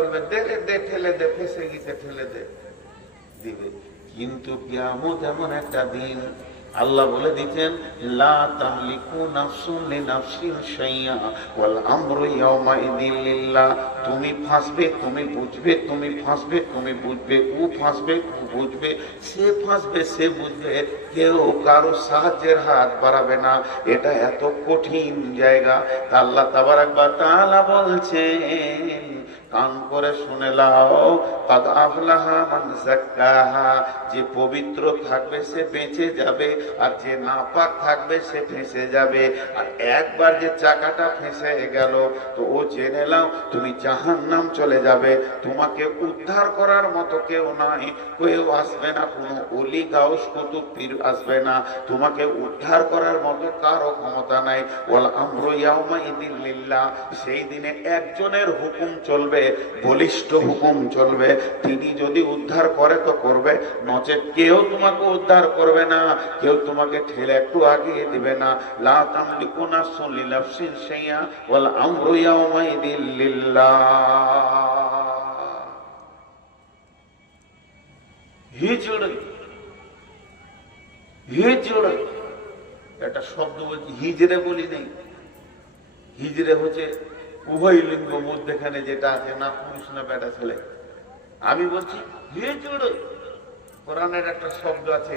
বলবে দে রে দে, ঠেলে দে, ফেসে গিয়ে ঠেলে দে, দিবে। কিন্তু কিয়ামত এমন একটা দিন, আল্লাহ বলে দিতেন লা তামলিকু নাফসুন লিনাফসিন শাইআ ওয়াল আমরু ইয়াওমাইদিন লিল্লাহ। তুমি ফাঁসবে, তুমি বুঝবে, তুমি ফাঁসবে, তুমি বুঝবে, ও ফাঁসবে, ও বুঝবে, সে ফাঁসবে, সে বুঝবে, কেউ কারো সাহায্যের হাত বাড়াবে না। এটা এত কঠিন জায়গা। আল্লাহ তাবারাক ওয়া তাআলা বলছেন, কান করে শুনে লাও, কাদ আফলাহা মান যাক্কাহা, যে পবিত্র থাকবে সে বেঁচে যাবে, আর যে নাপাক থাকবে সে ফেঁসে যাবে। আর একবার যে চাকাটা ফেঁসে গেল তো ও জেনে নাও তুমি জাহান্নাম চলে যাবে। তোমাকে উদ্ধার করার মতো কেউ নাই, কেউ আসবে না, কোনো ওলি গাউস কুতুব পীর আসবে না, তোমাকে উদ্ধার করার মতো কারো ক্ষমতা নাই। ওয়াল আমরু ইয়াওমাইদিন লিল্লাহ, সেই দিনে একজনের হুকুম চলবে, বলিষ্ঠ হুকুম চলবে। তিনি যদি উদ্ধার করে তো করবে, নচেত কেউ তোমাকে উদ্ধার করবে না, কেউ তোমাকে ঠেলে একটু আগিয়ে দিবে না। লা তামলিকু নাফসুন লিনাফসিন শাইআ ওয়াল আমরু ইয়াওমাইদিন লিল্লাহ। হিজড়, হিজড় একটা শব্দ বলছি, হিজড়ে বলি নেই। হিজড়ে হচ্ছে উভয় লিঙ্গ মধ্যখানে যেটা আছে, না পুরুষ না বেটা ছেলে। আমি বলছি হিজড়, কোরআনের একটা শব্দ আছে,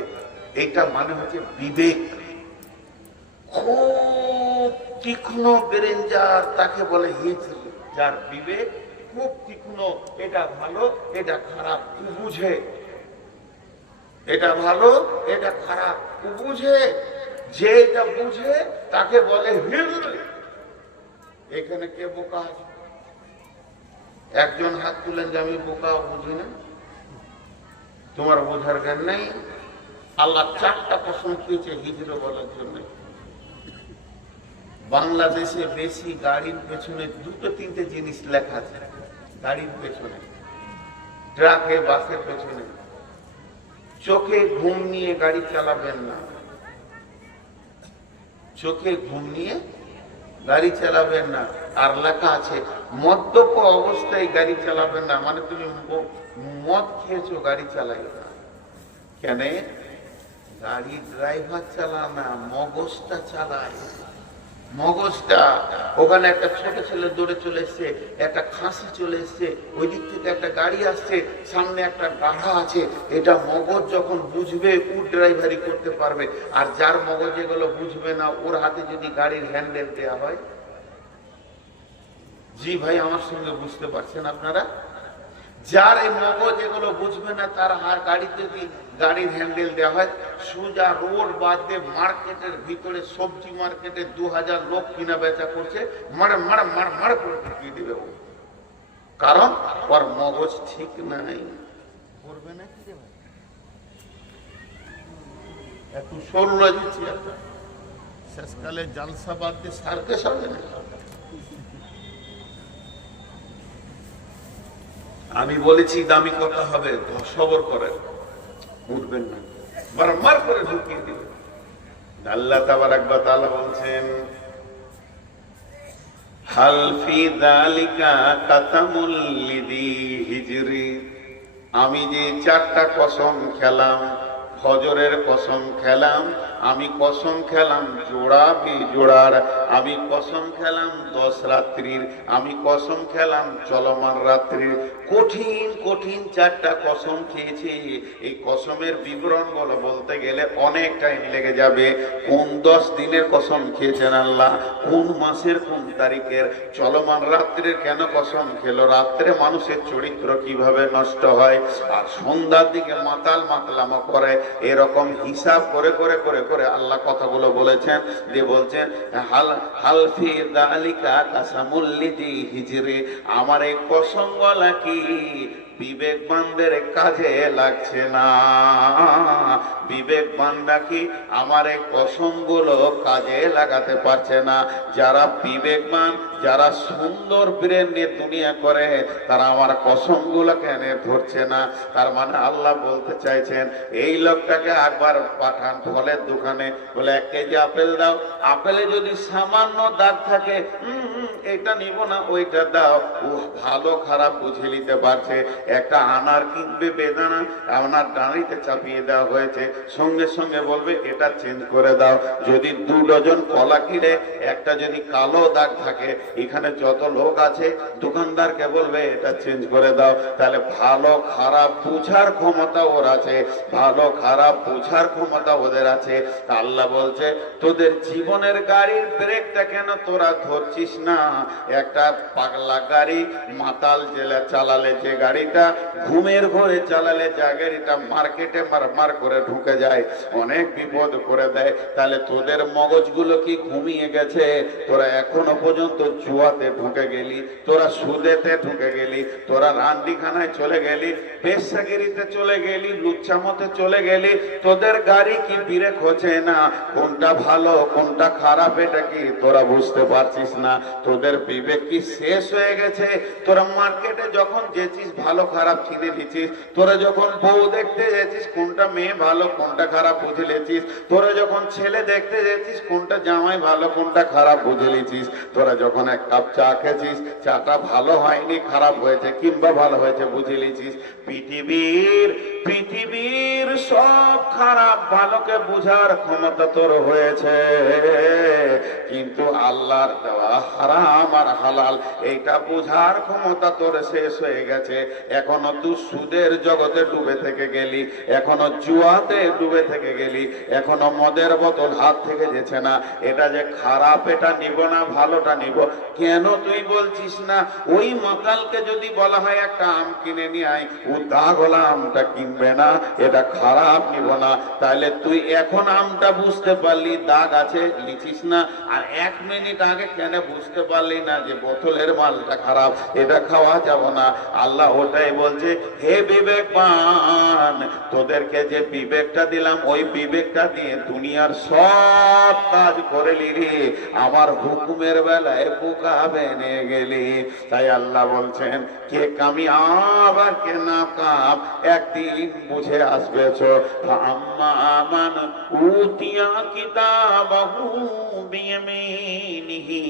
এইটা মানে হচ্ছে বিবেক। খুব তীক্ষ্ণ ব্রেন যার, তাকে বলে হিজড়। যার বিবেক খুব তীক্ষ্ণ, এটা ভালো, এটা খারাপ, ও বুঝে। এটা ভালো, এটা খারাপ, ও বুঝে। যে এটা বুঝে তাকে বলে হিজড়। এখানে কে বোকা আছে? একজন হাত তুলেন যে আমি বোকা, বুঝি না। তোমার বোঝার জ্ঞান নেই। আল্লাহ চারটা কসম খেয়েছে হিজড়ে বলার জন্য। বাংলাদেশে বেশি গাড়ির পেছনে দুটো তিনটে জিনিস লেখা আছে। গাড়ির পেছনে, ট্রাকে, বাসের পেছনে, চোখে ঘুম নিয়ে গাড়ি চালাবেন না, চোখে ঘুম নিয়ে গাড়ি চালাবেন না। আর লেখা আছে মদ্যপ অবস্থায় গাড়ি চালাবেন না, মানে তুমি মদ খেয়েছো গাড়ি চালাই না। কেন? গাড়ি ড্রাইভার চালা না, মগজটা চালায়। মগজটা, ওখানে একটা ছোট ছেলে দৌড়ে চলে এসছে, একটা খাসি চলে এসছে, ওই দিক থেকে একটা গাড়ি আসছে, সামনে একটা গাধা আছে। এটা মগজ যখন বুঝবে ও ড্রাইভারি করতে পারবে। আর যার মগজ এগুলো বুঝবে না, ওর হাতে যদি গাড়ির হ্যান্ডেল দেওয়া হয়, জি ভাই আমার সঙ্গে বুঝতে পারছেন আপনারা, যার এই মগজ এগুলো বুঝবে না, তার আর গাড়িতে যদি গাড়ির হ্যান্ডেল দেওয়া হয়, সোজা রোড বাদ দিয়ে মার্কেটের ভিতরে, সবজি মার্কেটে 2000 লোক কিনা বেচা করছে, মার মার মার মার করে ঢুকিয়ে দিবে ও। কারণ ওর মগজ ঠিক নাই। করবে না কি রে ভাই? একটু সরলা দিচ্ছি একটা, শেষকালে জালসা বাদ দিয়ে সার্কেস হবে না। আমি বলেছি দামি কথা হবে, সবর করেন, উঠবেন না, বারবার করে ঢুকিয়ে দিবেন। আল্লাহ তাবারাক ওয়া তাআলা বলছেন হাল ফি যালিকা কাতামুল লিযি হিজরি, আমি যে চারটা কসম খেলাম, ফজরের কসম খেলাম, আমি কসম খেলাম জোড়া বিজোড়ার, আমি কসম খেলাম 10 রাত্রির, আমি কসম খেলাম চলমান রাত্রির। কঠিন কঠিন চারটা কসম খেয়েছি। এই কসমের বিবরণ বলতে গেলে অনেক টাইম লেগে যাবে। কোন 10 দিনের কসম খেয়েছেন আল্লাহ, কোন মাসের কোন তারিখের, চলমান রাত্রির কেন কসম খেলো, রাত্রে মানুষের চরিত্র কিভাবে নষ্ট হয়, আর সন্ধ্যার দিকে মাতাল মাতলামো করে, এরকম হিসাব করে করে করে করে আল্লাহ কথাগুলো বলেছেন। দিয়ে বলছেন হাল ফি যালিকা কাসামুল লিযি হিজরি, আমার এই কসম বলা কি বিবেকবানদের কাজে লাগছে না। বিবেকবানরা কি আমার এই কসমগুলো কাজে লাগাতে পারছে না। যারা বিবেকবান, যারা সুন্দর ব্রেন নিয়ে দুনিয়া করে, তারা আমার কসমগুলো কেন ধরছে না? তার মানে আল্লাহ বলতে চাইছেন এই লোকটাকে একবার পাঠান ফলের দোকানে, বলে 1 কেজি আপেল দাও। আপেলে যদি সামান্য দাগ থাকে, এটা নিব না, ওইটা দাও। ও ভালো খারাপ বুঝে নিতে পারছে। একটা আনার কিনবে, বেদানা আনার ডাঁড়িতে চাপিয়ে দেওয়া হয়েছে, সঙ্গে সঙ্গে বলবে এটা চেঞ্জ করে দাও। যদি 2 ডজন কলা কিনে একটা যদি কালো দাগ থাকে, এখানে যত লোক আছে দোকানদারকে বলবে এটা চেঞ্জ করে দাও। তাহলে ভালো খারাপ বুঝার ক্ষমতা ওর আছে, ভালো খারাপ বুঝার ক্ষমতা ওদের আছে। আল্লাহ বলছে তোদের জীবনের গাড়ির ব্রেকটা কেন তোরা ধরছিস না? একটা পাগলা গাড়ি মাতাল জেলে চালালে যে গাড়িটা, ঘুমের ঘরে চালালে যে গাড়িটা মার্কেটে মার করে ঢুকে যায়, অনেক বিপদ করে দেয়। তাহলে তোদের মগজগুলো কি ঘুমিয়ে গেছে? তোরা এখনো পর্যন্ত জুয়াতে ঢুকে গেলি, তোরা সুদেতে ঢুকে গেলি, তোরা রান্ডিখানায় চলে গেলি, বেশ্যাগিরিতে চলে গেলি, লুচ্চামতে চলে গেলি। তোদের গাড়ি কি ব্রেক হচ্ছে না? কোনটা ভালো কোনটা খারাপ এটা কি তোরা বুঝতে পারছিস না? তোদের বিবেক কি শেষ হয়ে গেছে? তোরা মার্কেটে যখন যেছিস ভালো খারাপ চিনে দিছিস, তোরা যখন বউ দেখতে যেছিস কোনটা মেয়ে ভালো কোনটা খারাপ বুঝে লেছিস, তোরা যখন ছেলে দেখতে যেছিস কোনটা জামাই ভালো কোনটা খারাপ বুঝে লেছিস, তোরা যখন 1 কাপ চা খেয়েছিস চাটা ভালো হয়নি খারাপ হয়েছে কিংবা ভালো হয়েছে বুঝে লিছিস। পৃথিবীর সব খারাপ ভালোকে বুঝার ক্ষমতা তোর হয়েছে, কিন্তু আল্লাহর দেওয়া হারাম আর হালাল এইটা বুঝার ক্ষমতা তোর শেষ হয়ে গেছে। এখনো তুই সুদের জগতে ডুবে থেকে গেলি, এখনো জুয়াতে ডুবে থেকে গেলি, এখনো মদের বোতল হাত থেকে যেছে না। এটা যে খারাপ এটা নিব না ভালোটা নিব, কেন তুই বলছিস না? ওই মাতালকে যদি বলা হয় একটা আম কিনে নিয়ে আয়, ও দাগ হলা আমটা কিনবে না, এটা খারাপ নিব না। তাহলে তুই এখন আমটা বুঝতে পারলি দাগ আছে, লিচিস না। আর 1 মিনিট আগে কেন বুঝতে পারলি না যে বোতলের মালটা খারাপ, এটা খাওয়া যাব না? আল্লাহ ওটাই বলছে, হে বিবেকবান, তোদেরকে যে বিবেকটা দিলাম ওই বিবেকটা দিয়ে দুনিয়ার সব কাজ করে নিলি, আমার হুকুমের বেলায় বোকা বেনে গেলি। তাই আল্লাহ বলছেন কে কামিয়াব আর কে নাকাম একদিন বুঝে আসবেছ। আম্মা আমান উতিয়া কিতাবাহু বিয়ামিনিহি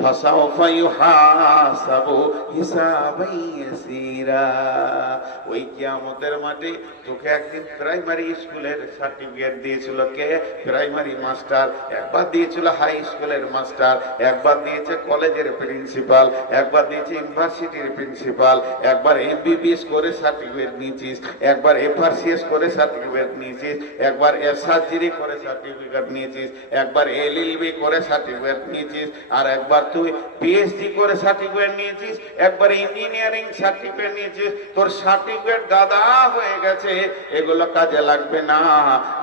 ফাসাউফা ইউহাসাবু হিসাবান ইয়াসীরা। ওই কিয়ামতের মাঠে তোকে একদিন প্রাইমারি স্কুলের সার্টিফিকেট দিয়েছিল কে? Primary master. একবার দিয়েছিল হাই স্কুলের মাস্টার, একবার দিয়েছে কলেজের প্রিন্সিপাল, একবার দিয়েছে ইউনিভার্সিটির প্রিন্সিপাল, একবার MBBS করে সার্টিফিকেট নিয়েছিস, একবার FRCS করে সার্টিফিকেট নিয়েছিস, একবার সার্জারি করে সার্টিফিকেট নিয়েছিস, একবার LLB করে সার্টিফিকেট নিয়েছিস, আর একবার তুই PhD করে সার্টিফিকেট নিয়েছিস, একবার ইঞ্জিনিয়ারিং সার্টিফিকেট নিয়েছিস। তোর সার্টিফিকেট গাদা হয়ে গেছে, এগুলো কাজে লাগবে না।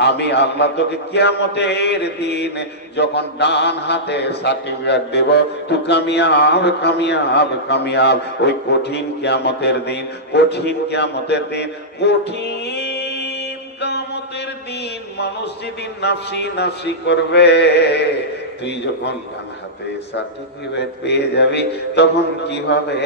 আমি আল্লাহ তোকে কিয়ামতের দিন যখন ডান হাতে সার্টিফিকেট দেব, তুই কামিয়াব কামিয়াব কামিয়াব। ওই কঠিন কিয়ামতের দিন, কঠিন কিয়ামতের দিন, কঠিন কিয়ামতের দিন মানুষ যেদিন নাফসি নাফসি করবে, তুই যখন ডান হাতে সার্টিফিকেট পেয়ে যাবি তখন কি হবে?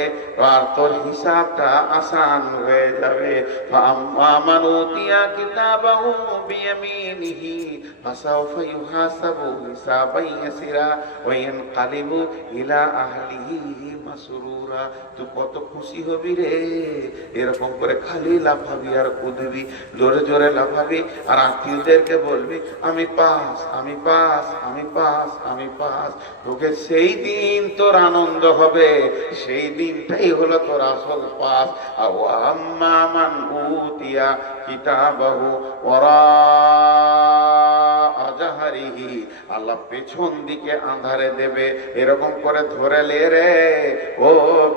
আর তোর হিসাবটা আসান হয়ে যাবে। ফাম্মা মান উতিয়া কিতাবাহু বিয়ামিনিহি ফাসাউফা ইউহাসাবু হিসাবান ইয়াসীরা ওয়া ইয়ানকালিবু ইলা আহলিহি মাসরুরা। তুই কত খুশি হবি রে! এরকম করে খালি লাফাবি আর কুদবি, জোরে জোরে লাফাবি আর আত্মীয়দেরকে বলবি আমি পাস আমি পাস আমি পাস আমি পাস। তোকে সেই দিন তোর আনন্দ হবে, সেই দিনটাই হলো তোর আসল পাস। আর আম্মা মান উতিয়া কিতাবাহু ওয়ারা আজাহারিহি, আল্লাহ পেছন দিকে আঁধারে দেবে, এরকম করে ধরে লে রে ও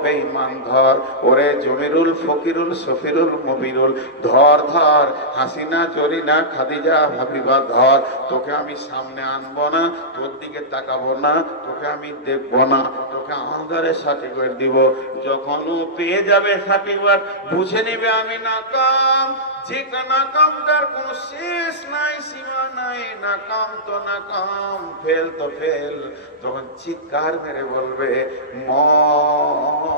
বেঈমান ধর, ওরে জমিরুল ফকিরুল সফিরুল মবিরুল ধর ধর, হাসিনা জরিনা খাদিজা হাবিবা ধর। তোকে আমি সামনে আনবো না, তোর দিকে তাকাবো না, তোকে আমি দেখবো না, তোকে ওকে আন্ধারে সার্টিফিকেট দিব। যখন ও পেয়ে যাবে সার্টিফিকেট, বুঝে নেবে আমি নাকাম। যে নাকামটার কোনো শেষ নাই, সীমা নাই, নাকাম তো নাকাম, ফেল তো ফেল। তখন চিৎকার মেরে বলবে মত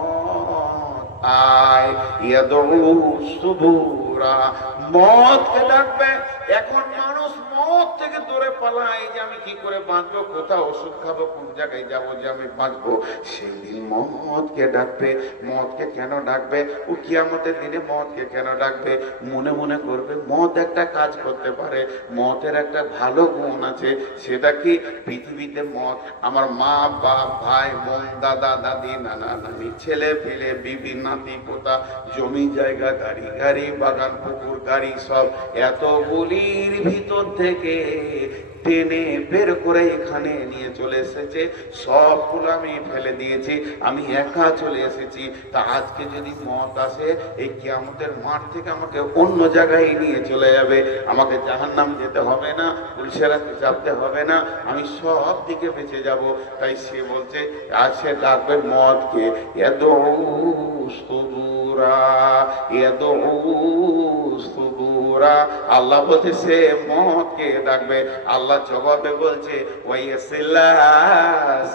আয়, ইয়াদউ সুবুরা, মতকে ডাকবে। এখন মানুষ মত থেকে দূরে পালায় যে আমি কি করে বাঁচবো, কোথাও ওষুধ খাবো, কোন জায়গায় যাবো যে আমি বাঁচবো। সেদিন মতকে ডাকবে। মতকে কেন ডাকবে? ও কিয়ামতের দিনে মতকে কেন ডাকবে? মনে মনে করবে মত একটা কাজ করতে পারে, মতের একটা ভালো গুণ আছে। সেটা কি? পৃথিবীতে মত আমার মা বাপ ভাই বোন দাদা দাদি নানা নানি ছেলে পেলে বিবি নাতি পোতা জমি জায়গা গাড়ি গাড়ি বাগান পুকুর গাড়ি সব এতগুলির ভিতর থেকে টেনে বের করে এখানে নিয়ে চলে এসেছে। সবগুলো আমি ফেলে দিয়েছি, আমি একা চলে এসেছি। তা আজকে যদি মত আসে, এই কিয়ামতের মাঠ থেকে আমাকে অন্য জায়গায় নিয়ে চলে যাবে। আমাকে জাহান্নাম যেতে হবে না, পুলিশেরাতে চাপতে হবে না, আমি সব দিকে বেঁচে যাব। তাই সে বলছে, আজ সে ডাকবে মতকে, ইয়াদউ সুবুরা, ইয়াদউ সুবুরা। আল্লাহ বলছে সে মতকে ডাকবে। আল্লাহ জবাবে বলছে ওয়াইসিলা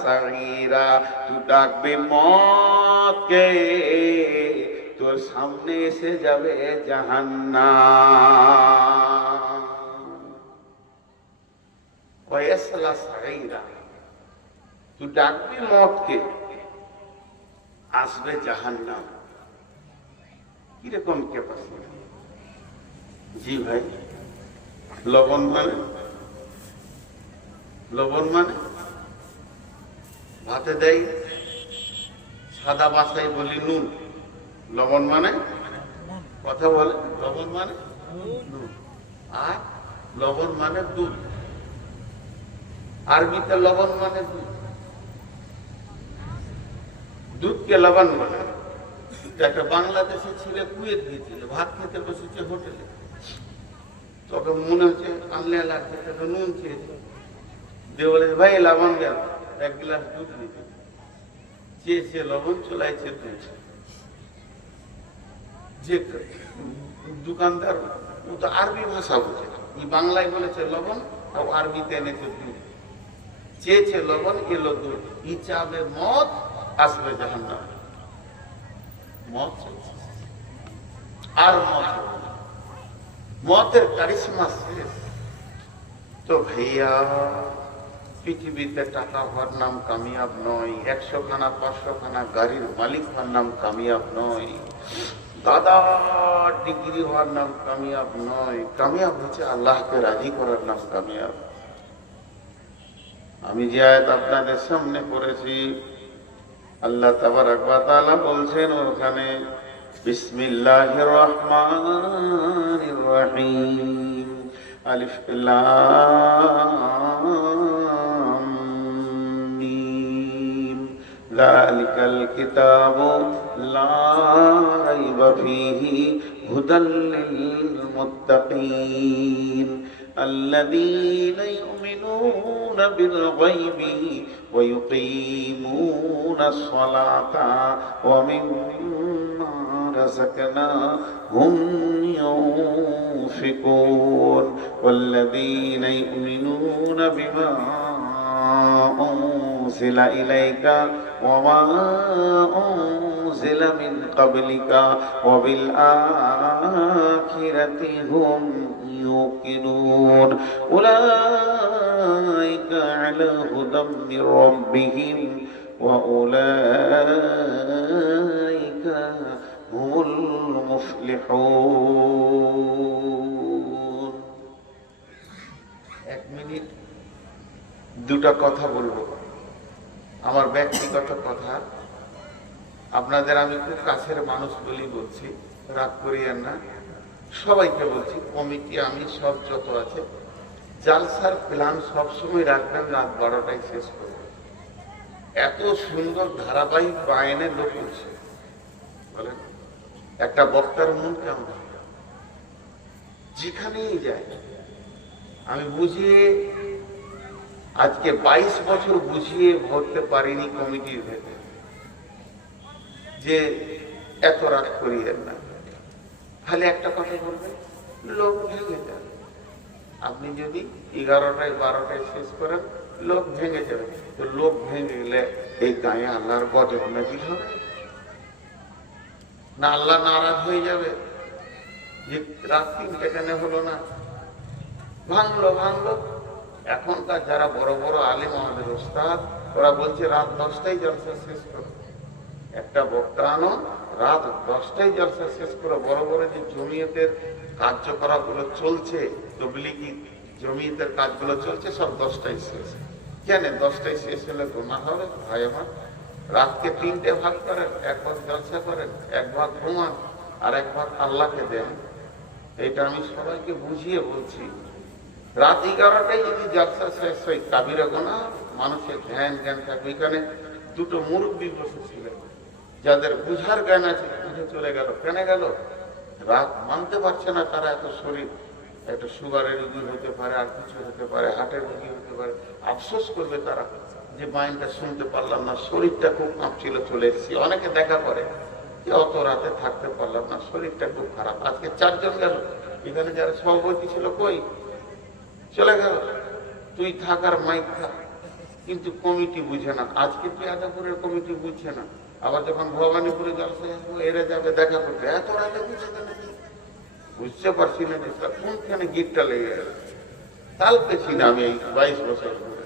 সাগীরা, তুই ডাকবি মতকে, তোর সামনে এসে যাবে জাহান্নাম। ওয়াইসিলা সাগীরা, তুই ডাকবি মতকে, আসবে জাহান্নাম। কিরকম ক্যাপাসিটি? জি ভাই, লবণ মানে, লবণ মানে ভাতে দেয়, সাদা ভাষায় বলি নুন। লবণ মানে কথা বলে, লবণ মানে নুন। আর লবণ মানে দুধ। আরবিতে লবণ মানে দুধ, দুধকে লবণ বলে। একটা বাংলাদেশে ছেলে কুয়েত গিয়েছিল, ভাত খেতে বসেছে হোটেলে। তবে মনে হচ্ছে আনলে লাগছে, নুন চেয়েছে। দিয়ে বলে ভাই লবণ দেন, এক গ্লাস দুধ নিতে। চেয়েছে লবণ, চলাইছে দুধ। যে দোকানদার ও তো আরবি ভাষা বোঝে, বাংলায় বলেছে লবণ, আর আরবিতে এনেছে দুধ। চেয়েছে লবণ, এলো দুধ। ই চাবে মদ, আসবে জাহান্নাম। মদ আর মদ, মদের কারিশমা শেষ। তো ভাইয়া, পৃথিবীতে টাকা হওয়ার নাম কামিয়াব নয়, 100 খানা 500 খানা গাড়ির মালিক হওয়ার নাম কামিয়াব নয়, দাদা ডিগ্রি হওয়ার নাম কামিয়াব নয়। কামিয়াব হচ্ছে আল্লাহকে রাজি করার নাম কামিয়াব। আমি যে আয়াত আপনাদের সামনে পড়েছি, আল্লাহ তাবারক ওয়া তাআলা বলছেন ওখানে, বিসমিল্লাহির রহমানির রহিম, আলিফ লাম মিম, যালিকাল কিতাবু লা রাইবা ফীহি হুদাল লিল মুত্তাকিন الذين يؤمنون بالغيب ويقيمون الصلاة ومما رزقناهم ينفقون والذين يؤمنون بما أنزل إليك وما أنزل من قبلك وبالآخرة هم يوقنون أولئك على هدى من ربهم وأولئك هم المفلحون। এক মিনিট দুটো কথা বলবো, আমার ব্যক্তিগত কথা। আপনাদের আমি খুব কাছের মানুষ বলি বলছি, রাগ করিয়েন না। সবাইকে বলছি, কমিটি আমি সব যত আছে, জালসার প্ল্যান সবসময় রাখবেন রাত 12টায় শেষ করবেন। এত সুন্দর ধারাবাহিক বায়নে লোক হচ্ছে, বলেন একটা বক্তার মন কেমন, যেখানেই যায়। আমি বুঝিয়ে আজকে 22 বছর বুঝিয়ে ভরতে পারিনি কমিটির ভেতরে। যে এত রাত করিয়েন না, খালি একটা কথা বলবেন, লোক ভেঙে যাবে। আপনি যদি 11টায় 12টায় শেষ করেন, লোক ভেঙে যাবে। তো লোক ভেঙে গেলে এই গায়ে আল্লাহর গজব নাজিল হবে না? আল্লাহ নারাজ হয়ে যাবে যে রাত 3টে কেন হলো না? ভাঙলো। এখনকার যারা বড় বড় আলেম, আমাদের ওস্তাদ, ওরা বলছে রাত 10টায় জলসা শেষ করো। একটা বক্তা আনো, রাত 10টায় জলসা শেষ করো। বড় বড় যে জমিয়তের কার্যকলাপ গুলো চলছে, তবলিগি জমিয়তের কাজগুলো চলছে, সব 10টায় শেষ। কেন 10টায় শেষ হলে গুনাহ হবে? ভাই আমার, রাতকে 3টে ভাগ করেন, এক ভাগ জলসা করেন, এক ভাগ ঘুমান, আর এক ভাগ আল্লাহকে দেন। এটা আমি সবাইকে বুঝিয়ে বলছি। রাত 11টায় যদি জলসা শেষ হয়, কাবিরা গুনাহ, মানুষের জ্ঞান থাকবে। এখানে দুটো মুরব্বী বসেছিলেন, যাদের বুঝার জ্ঞান আছে, বুঝে চলে গেল। কেন গেল? রাত মানতে পারছে না তারা। এত শরীর, একটা সুগারের রোগী হতে পারে, আর কিছু হতে পারে, হার্টের রোগী হতে পারে। আফসোস করবে তারা যে মাইনটা শুনতে পারলাম না, শরীরটা খুব কাঁপছিল, চলে এসেছি। অনেকে দেখা করে যে অত রাতে থাকতে পারলাম না, শরীরটা খুব খারাপ। আজকে 4 জন গেল, এখানে যারা সভাপতি ছিল কই? চলে গেল। তুই থাক আর মাইক থাক, কিন্তু কমিটি বুঝে না। আজকে পেয়াদাপুরের কমিটি বুঝছে না, আবার যখন ভবানীপুরে জলসা আসবো, এরা যাবে দেখা করতে, এত রাতে বুঝে কেন? বুঝতে পারছি না যে কোনখানে গিটটা লেগে গেল। তাল পেছি না আমি এই 22 বছর ধরে।